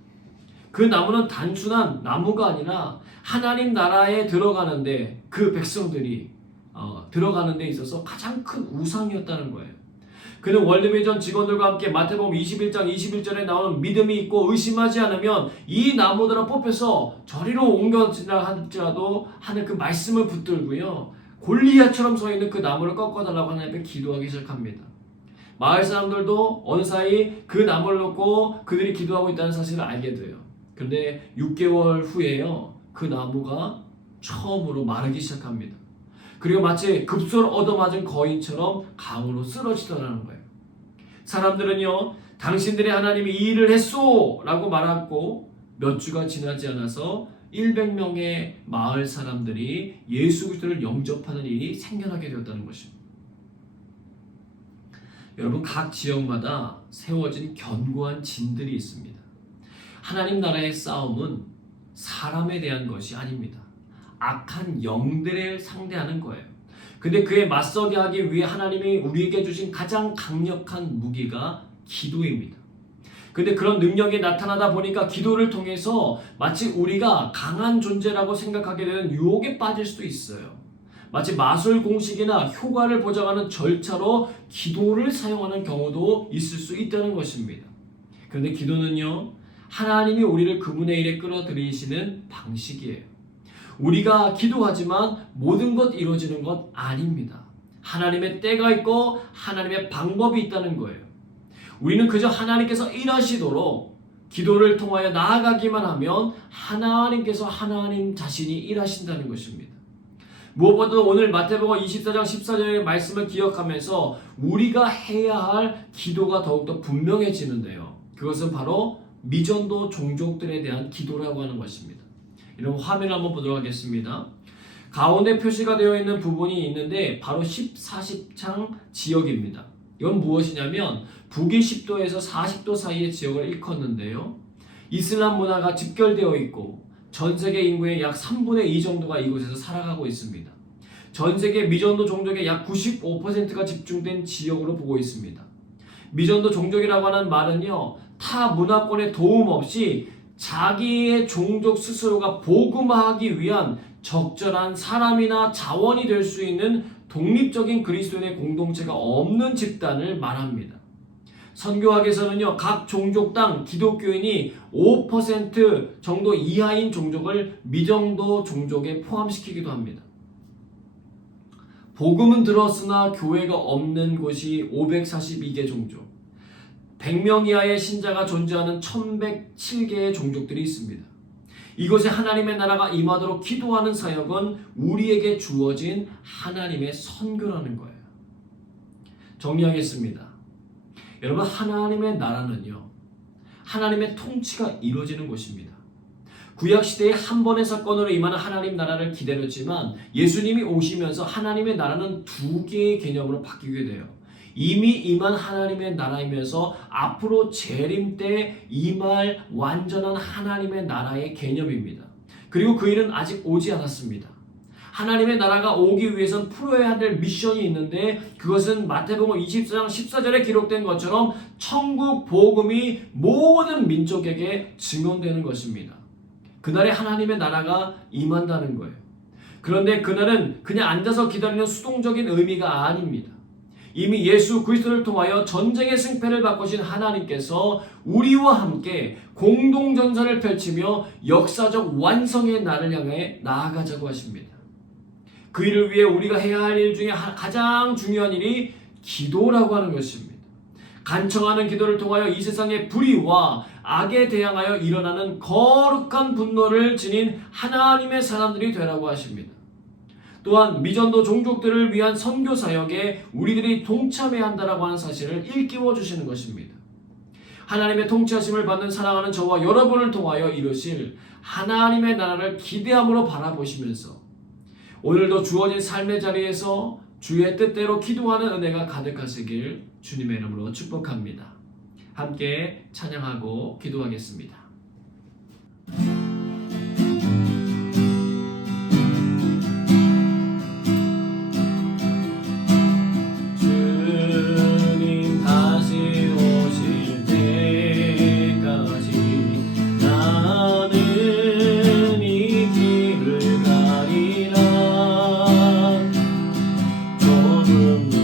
그 나무는 단순한 나무가 아니라 하나님 나라에 들어가는데 그 백성들이 들어가는 데 있어서 가장 큰 우상이었다는 거예요. 그는 월드비전 직원들과 함께 마태복음 21장 21절에 나오는 믿음이 있고 의심하지 않으면 이 나무들을 뽑혀서 저리로 옮겨지라 할지라도 하는 그 말씀을 붙들고요. 골리앗처럼 서 있는 그 나무를 꺾어달라고 하나님께 기도하기 시작합니다. 마을 사람들도 어느 사이 그 나무를 놓고 그들이 기도하고 있다는 사실을 알게 돼요. 그런데 6개월 후에요. 그 나무가 처음으로 마르기 시작합니다. 그리고 마치 급소를 얻어맞은 거인처럼 강으로 쓰러지더라는 거예요. 사람들은요. 당신들의 하나님이 이 일을 했소! 라고 말하고 몇 주가 지나지 않아서 100명의 마을 사람들이 예수 그리스도를 영접하는 일이 생겨나게 되었다는 것입니다. 여러분 각 지역마다 세워진 견고한 진들이 있습니다. 하나님 나라의 싸움은 사람에 대한 것이 아닙니다. 악한 영들을 상대하는 거예요. 근데 그에 맞서게 하기 위해 하나님이 우리에게 주신 가장 강력한 무기가 기도입니다. 근데 그런 능력이 나타나다 보니까 기도를 통해서 마치 우리가 강한 존재라고 생각하게 되는 유혹에 빠질 수도 있어요. 마치 마술 공식이나 효과를 보장하는 절차로 기도를 사용하는 경우도 있을 수 있다는 것입니다. 그런데 기도는요, 하나님이 우리를 그분의 일에 끌어들이시는 방식이에요. 우리가 기도하지만 모든 것 이루어지는 것 아닙니다. 하나님의 때가 있고 하나님의 방법이 있다는 거예요. 우리는 그저 하나님께서 일하시도록 기도를 통하여 나아가기만 하면 하나님께서 하나님 자신이 일하신다는 것입니다. 무엇보다도 오늘 마태복음 24장 14절의 말씀을 기억하면서 우리가 해야 할 기도가 더욱더 분명해지는데요. 그것은 바로 미전도 종족들에 대한 기도라고 하는 것입니다. 이런 화면을 한번 보도록 하겠습니다. 가운데 표시가 되어 있는 부분이 있는데 바로 10-40창 지역입니다. 이건 무엇이냐면 북위 10도에서 40도 사이의 지역을 일컫는데요. 이슬람 문화가 집결되어 있고 전 세계 인구의 약 3분의 2 정도가 이곳에서 살아가고 있습니다. 전 세계 미전도 종족의 약 95%가 집중된 지역으로 보고 있습니다. 미전도 종족이라고 하는 말은요, 타 문화권의 도움 없이 자기의 종족 스스로가 복음화하기 위한 적절한 사람이나 자원이 될 수 있는 독립적인 그리스도인의 공동체가 없는 집단을 말합니다. 선교학에서는요, 각 종족당 기독교인이 5% 정도 이하인 종족을 미정도 종족에 포함시키기도 합니다. 복음은 들었으나 교회가 없는 곳이 542개 종족, 100명 이하의 신자가 존재하는 1107개의 종족들이 있습니다. 이곳에 하나님의 나라가 임하도록 기도하는 사역은 우리에게 주어진 하나님의 선교라는 거예요. 정리하겠습니다. 여러분, 하나님의 나라는요, 하나님의 통치가 이루어지는 곳입니다. 구약시대에 한 번의 사건으로 임하는 하나님 나라를 기다렸지만 예수님이 오시면서 하나님의 나라는 두 개의 개념으로 바뀌게 돼요. 이미 임한 하나님의 나라이면서 앞으로 재림 때 임할 완전한 하나님의 나라의 개념입니다. 그리고 그 일은 아직 오지 않았습니다. 하나님의 나라가 오기 위해선 풀어야 될 미션이 있는데 그것은 마태복음 24장 14절에 기록된 것처럼 천국 복음이 모든 민족에게 증언되는 것입니다. 그날에 하나님의 나라가 임한다는 거예요. 그런데 그날은 그냥 앉아서 기다리는 수동적인 의미가 아닙니다. 이미 예수 그리스도를 통하여 전쟁의 승패를 바꾸신 하나님께서 우리와 함께 공동전선을 펼치며 역사적 완성의 날을 향해 나아가자고 하십니다. 그 일을 위해 우리가 해야 할 일 중에 가장 중요한 일이 기도라고 하는 것입니다. 간청하는 기도를 통하여 이 세상의 불의와 악에 대항하여 일어나는 거룩한 분노를 지닌 하나님의 사람들이 되라고 하십니다. 또한 미전도 종족들을 위한 선교 사역에 우리들이 동참해야 한다라고 하는 사실을 일깨워 주시는 것입니다. 하나님의 통치하심을 받는 사랑하는 저와 여러분을 통하여 이루실 하나님의 나라를 기대함으로 바라보시면서 오늘도 주어진 삶의 자리에서 주의 뜻대로 기도하는 은혜가 가득하시길 주님의 이름으로 축복합니다. 함께 찬양하고 기도하겠습니다. 주님 다시 오실 때까지 나는 이 길을 가리라. 좁은 길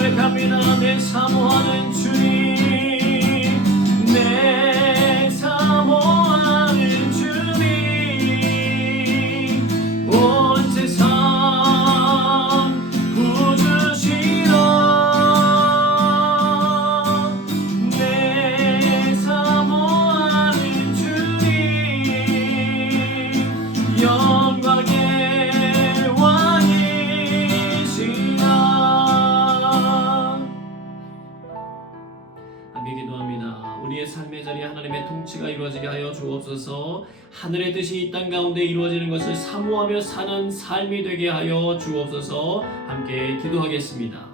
고백합니다. 내 사모하는 주님, 내 사모하는 주님, 온 세상 부주시러. 내 사모하는 주님, 영광의 왕이시라. 함께 기도합니다. 우리의 삶의 자리에 하나님의 통치가 이루어지게 하여 주옵소서. 하늘의 뜻이 이 땅 가운데 이루어지는 것을 사모하며 사는 삶이 되게 하여 주옵소서. 함께 기도하겠습니다.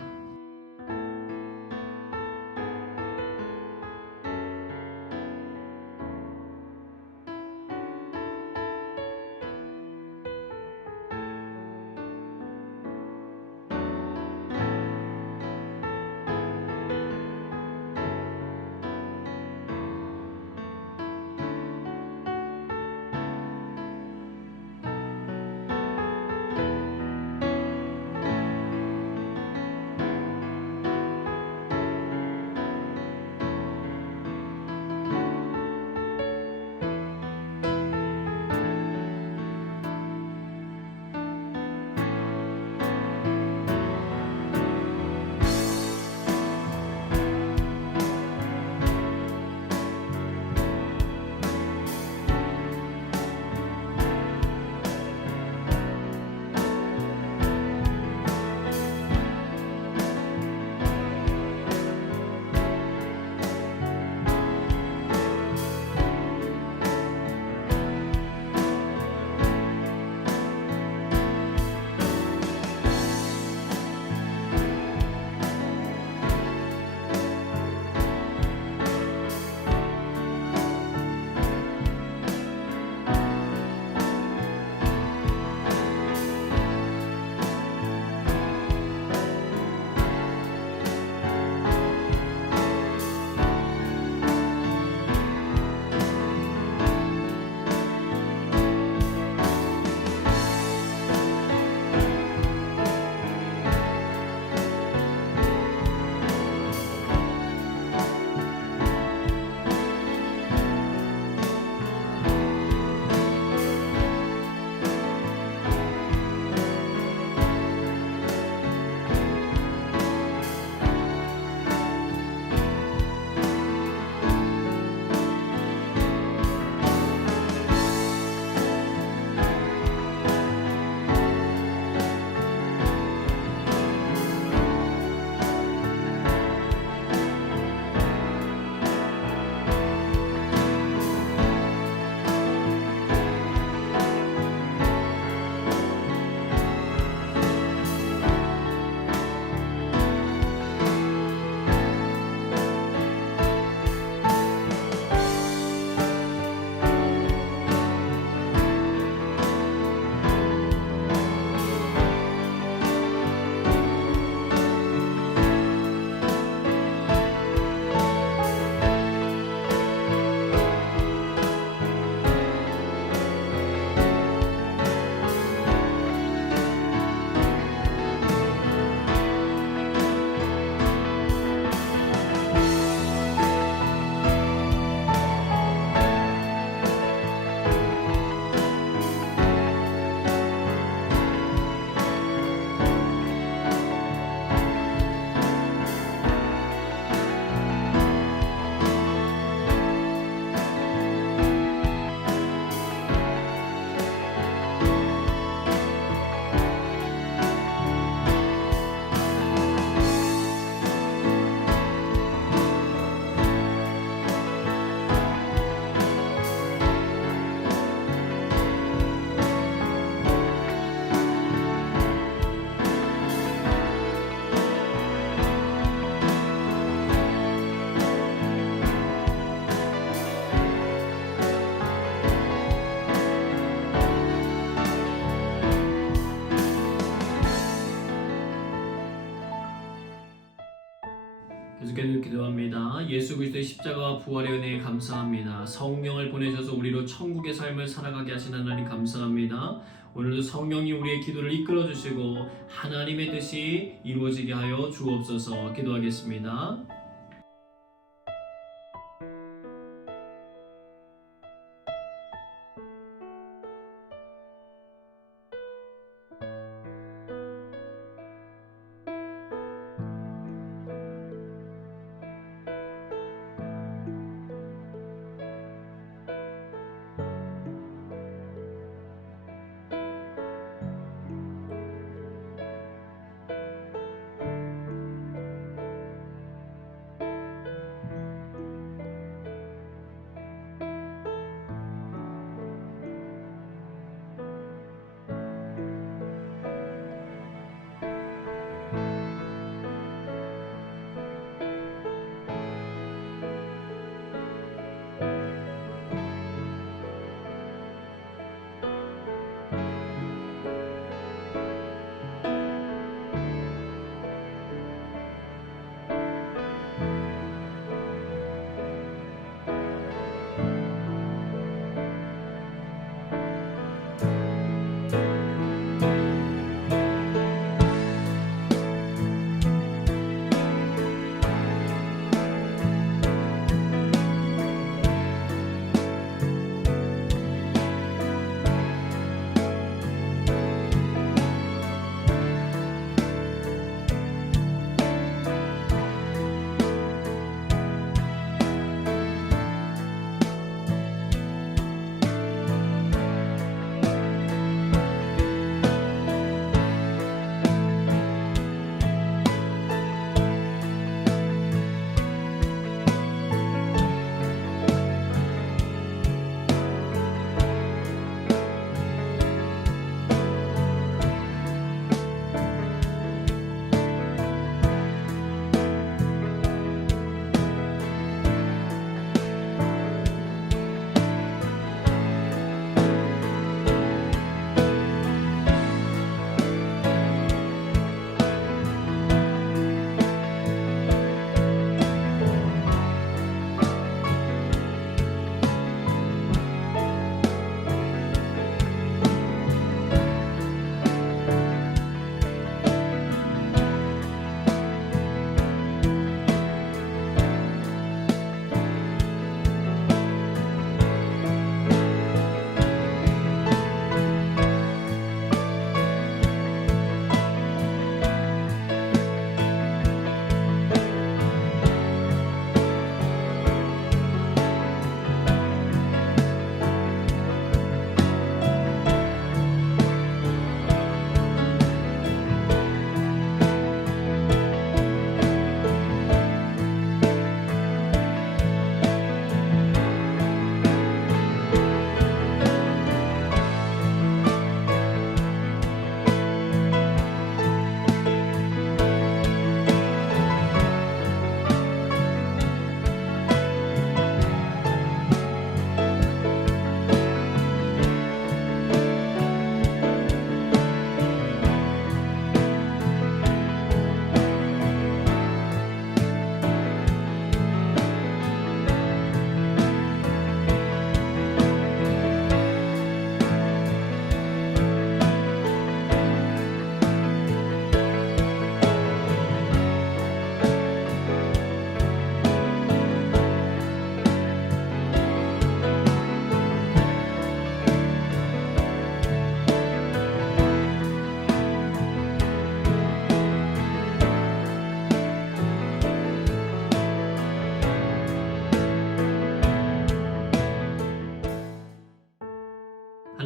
계속해서 기도합니다. 예수 그리스도의 십자가와 부활의 은혜에 감사합니다. 성령을 보내셔서 우리로 천국의 삶을 살아가게 하신 하나님 감사합니다. 오늘도 성령이 우리의 기도를 이끌어 주시고 하나님의 뜻이 이루어지게 하여 주옵소서. 기도하겠습니다.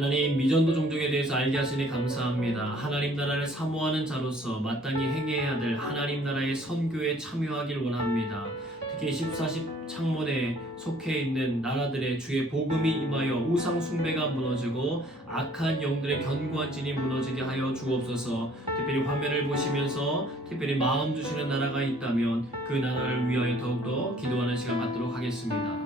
하나님, 미전도 종족에 대해서 알게 하시니 감사합니다. 하나님 나라를 사모하는 자로서 마땅히 행해야 될 하나님 나라의 선교에 참여하길 원합니다. 특히 14십 창문에 속해 있는 나라들의 주의 복음이 임하여 우상 숭배가 무너지고 악한 영들의 견고한 진이 무너지게 하여 주옵소서. 특별히 화면을 보시면서 특별히 마음 주시는 나라가 있다면 그 나라를 위하여 더욱더 기도하는 시간 갖도록 하겠습니다.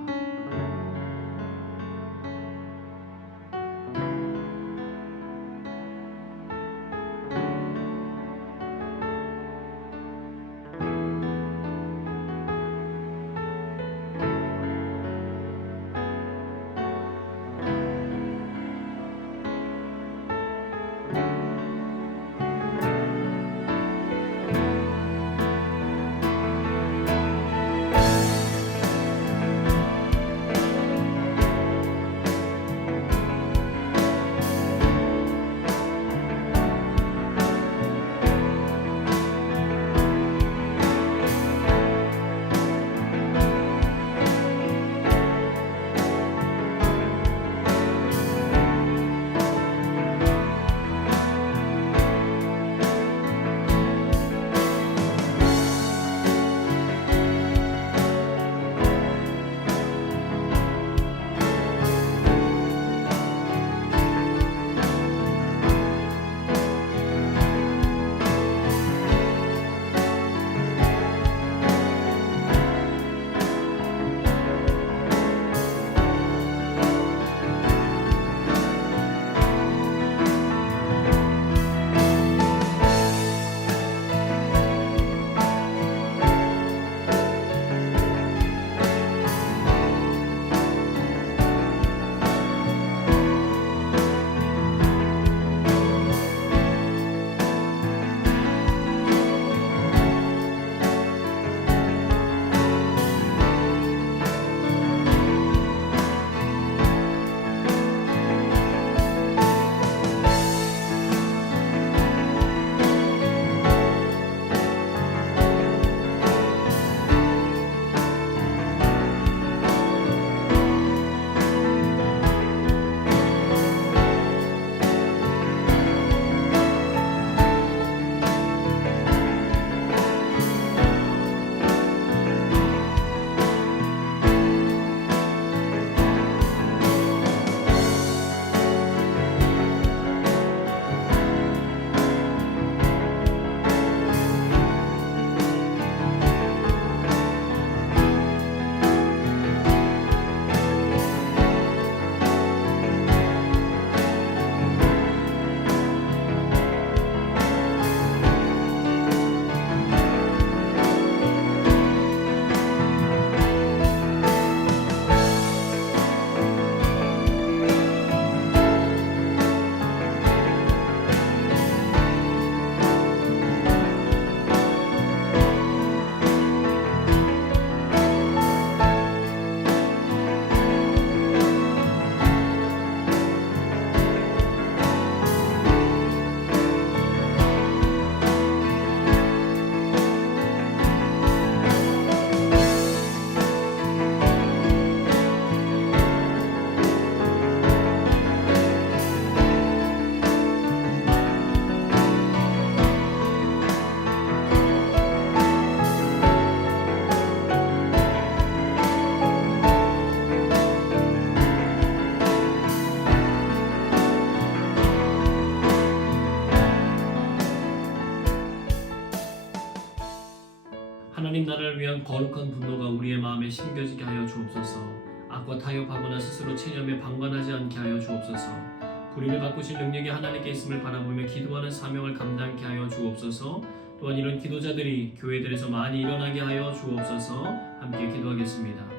하나님 나라를 위한 거룩한 분노가 우리의 마음에 심겨지게 하여 주옵소서. 악과 타협하거나 스스로 체념에 방관하지 않게 하여 주옵소서. 불의를 바꾸실 능력이 하나님께 있음을 바라보며 기도하는 사명을 감당케 하여 주옵소서. 또한 이런 기도자들이 교회들에서 많이 일어나게 하여 주옵소서. 함께 기도하겠습니다.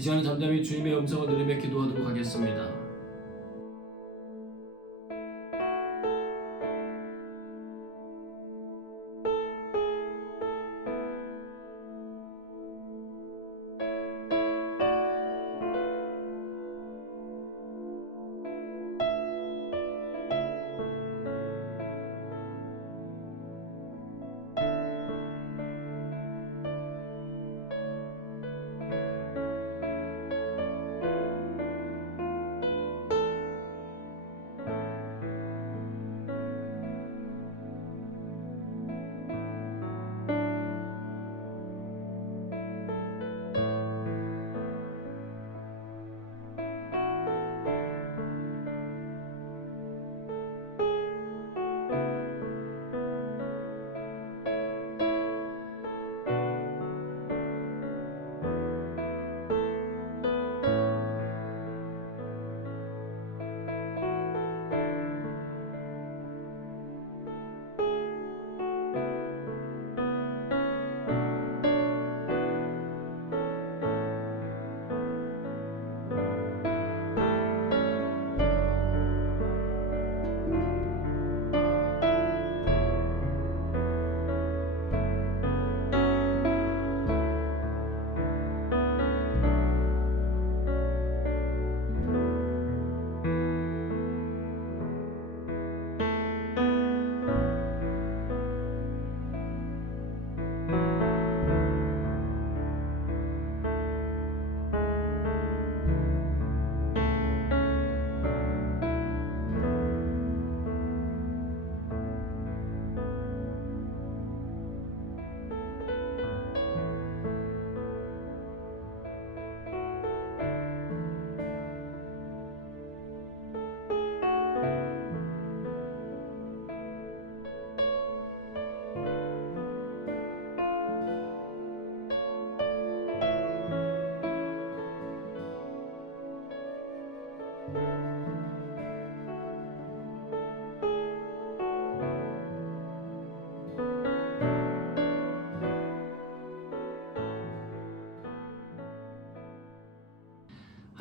이 시간은 잠잠히 주님의 음성을 들으며 기도하도록 하겠습니다.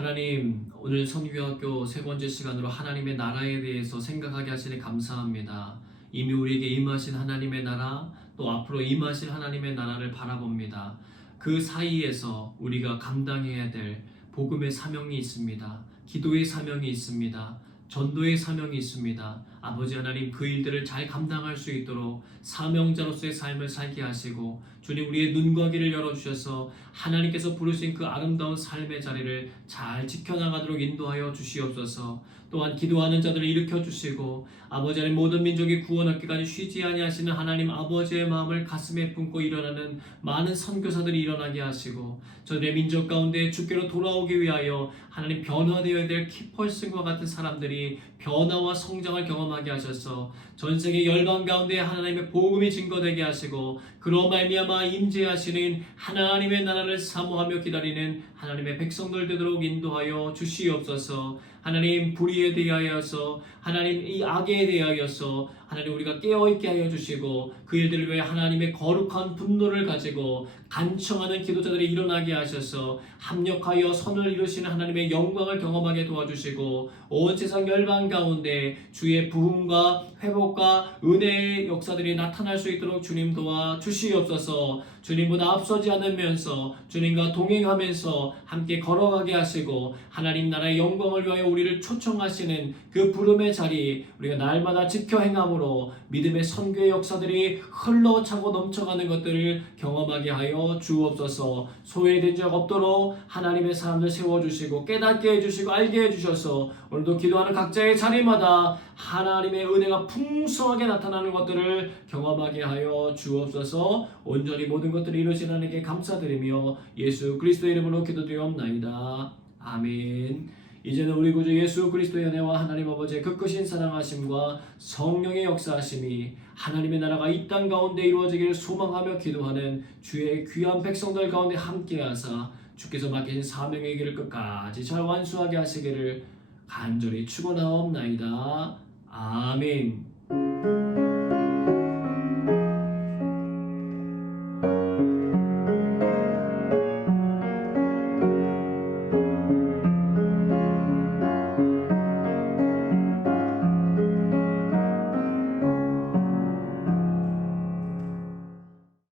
하나님, 오늘 선교학교 세 번째 시간으로 하나님의 나라에 대해서 생각하게 하시니 감사합니다. 이미 우리에게 임하신 하나님의 나라, 또 앞으로 임하실 하나님의 나라를 바라봅니다. 그 사이에서 우리가 감당해야 될 복음의 사명이 있습니다. 기도의 사명이 있습니다. 전도의 사명이 있습니다. 아버지 하나님, 그 일들을 잘 감당할 수 있도록 사명자로서의 삶을 살게 하시고, 주님, 우리의 눈과 귀를 열어주셔서 하나님께서 부르신 그 아름다운 삶의 자리를 잘 지켜나가도록 인도하여 주시옵소서. 또한 기도하는 자들을 일으켜 주시고, 아버지 하나님, 모든 민족이 구원받기까지 쉬지 아니하시는 하나님 아버지의 마음을 가슴에 품고 일어나는 많은 선교사들이 일어나게 하시고, 저들의 민족 가운데 주께로 돌아오기 위하여 하나님 변화되어야 될 키퍼슨과 같은 사람들이 변화와 성장을 경험하게 하셔서 전 세계 열방 가운데 하나님의 복음이 증거되게 하시고, 그로 말미암아 임재하시는 하나님의 나라를 사모하며 기다리는 하나님의 백성들 되도록 인도하여 주시옵소서. 하나님, 불의에 대하여서, 하나님 이 악에 대하여서 하나님 우리가 깨어있게 하여 주시고, 그 일들을 위해 하나님의 거룩한 분노를 가지고 간청하는 기도자들이 일어나게 하셔서 합력하여 선을 이루시는 하나님의 영광을 경험하게 도와주시고, 온 세상 열방 가운데 주의 부흥과 회복과 은혜의 역사들이 나타날 수 있도록 주님 도와 주시옵소서. 주님보다 앞서지 않으면서 주님과 동행하면서 함께 걸어가게 하시고, 하나님 나라의 영광을 위하여 우리를 초청하시는 그 부름의 자리 우리가 날마다 지켜 행함으로 믿음의 선교의 역사들이 흘러차고 넘쳐가는 것들을 경험하게 하여 주옵소서. 소외된 적 없도록 하나님의 사람들 세워주시고 깨닫게 해주시고 알게 해주셔서 오늘도 기도하는 각자의 자리마다 하나님의 은혜가 풍성하게 나타나는 것들을 경험하게 하여 주옵소서. 온전히 모든 것들을 이루신 하나님께 감사드리며 예수 그리스도의 이름으로 기도드리옵나이다. 아멘. 이제는 우리 구주 예수 그리스도의 은혜와 하나님 아버지의 그 크신 사랑하심과 성령의 역사하심이 하나님의 나라가 이 땅 가운데 이루어지기를 소망하며 기도하는 주의 귀한 백성들 가운데 함께하사 주께서 맡기신 사명의 길을 끝까지 잘 완수하게 하시기를 간절히 축원하옵나이다. 아멘.